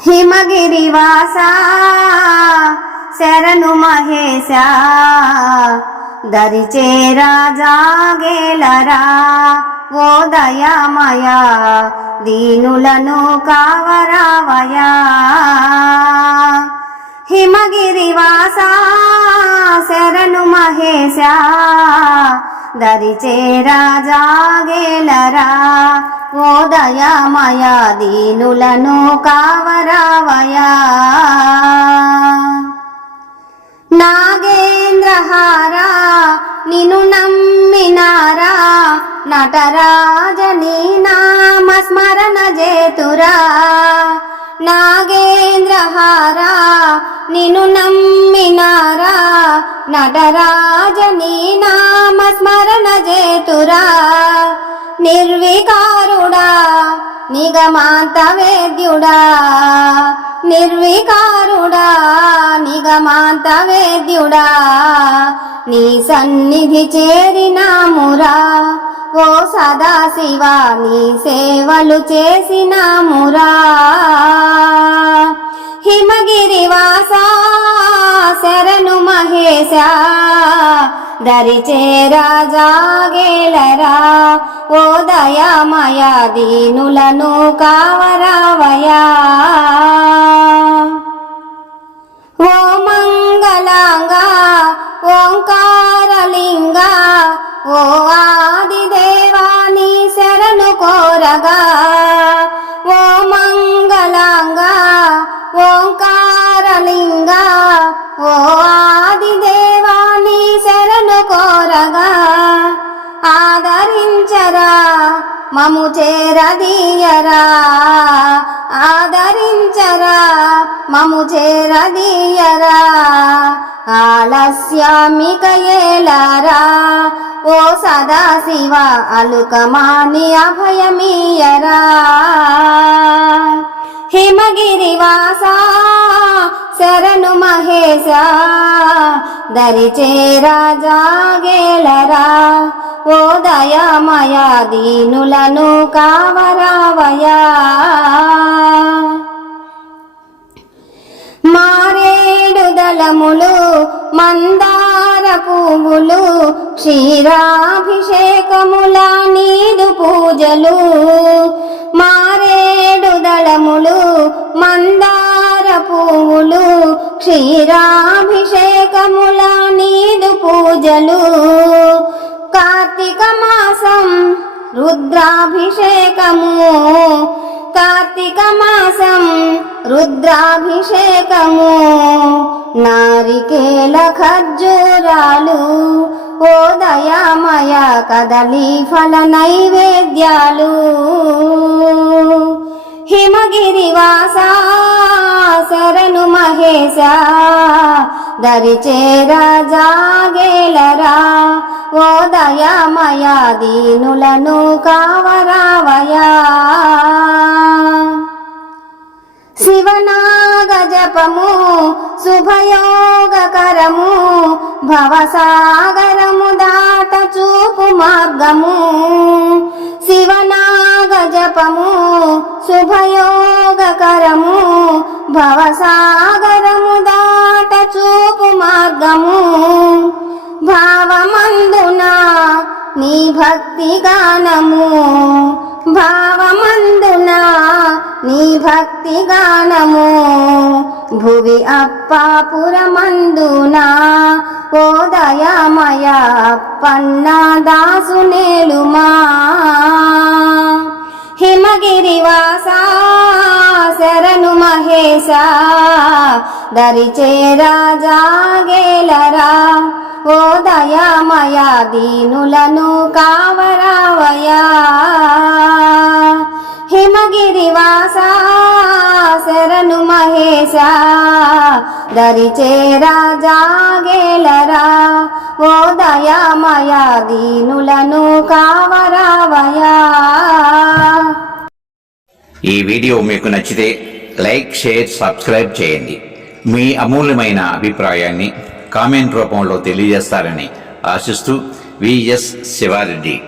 హిమగిరివాస శరణు మహేశ దరిచేరా జాగేలరా ఓ దయామయా దీనులను కావరావయా. హిమగిరివాస శరణు మహేశా దరిచేరా జాగేలరా ఓ దయామయ దీనులను కావరావయా. నాగేంద్రహారా నిన్ను నమ్మినారా. నటరాజని నామ స్మరణ జేతురా నాగేంద్రహారా నిన్ను నమ్మినారా. నటరాజనీ నామ స్మరణ జేతురా నిర్వికారుడా నిగమాంత వేద్యుడా. నిర్వికారుడా నిగమాంత వేద్యుడా. నీ సన్నిధి చేరినామురా. ఓ సదాశివా నీ సేవలు చేసినామురా. హిమగిరివాస శరణు మహేశ దరిచే రాజాగేలరా ఓ దయామయా దీనులను కావరావయా. మము చేరదీయరా ఆదరించరా మము చేరదీయరా ఆలస్యామిక ఏలరా ఓ సదాశివ అలుకమాని అభయమీయరా. హిమగిరివాసా శరణు మహేశ దరిచేరా జాగేలరా ఓ దయామయ దీనులను కావరావయా. మారేడు దళములు మందార పువ్వులు క్షీరాభిషేకముల నీదు పూజలు. మారేడు దళములు మందార పువ్వులు క్షీరాభిషేకముల నీదు పూజలు. కార్తీక మాసం రుద్రాభిషేకము. కార్తీక మాసం రుద్రాభిషేకము. నారికేల ఖర్జూరాలు. ఓ దయామయ కదలి ఫల నైవేద్యాలు. హిమగిరివాస శరణు మహేశ. దరిచేరా జాగేలరా ఓ దయామయా దీనులను కావరావయా. శివనాగ జపము శుభయోగకరము భవసాగరము దాట చూపు మార్గము. శివనాగ జపము శుభయోగకరము భవసాగరము మార్గము భావమందున నీ భక్తి గానము. భావమందున నీ భక్తి గానము. భువి అప్పాపురమందున ఓ దయామయ అప్పన్న దాసునేలుమా హిమగిరివాస శరణు మహేశా. దరిచేరా జాగేలరా ఓ దయామయ దీనులను కావరావయా హిమగిరివాస శరణు మహేశ దరిచేరా జాగేలరా ఓ దయామయ దీనులను కావరావయా ఈ వీడియో మీకు నచ్చితే లైక్ షేర్ సబ్స్క్రైబ్ చేయండి. మీ అమూల్యమైన అభిప్రాయాన్ని కామెంట్ రూపంలో తెలియజేస్తారని ఆశిస్తూ విఎస్ శివారెడ్డి.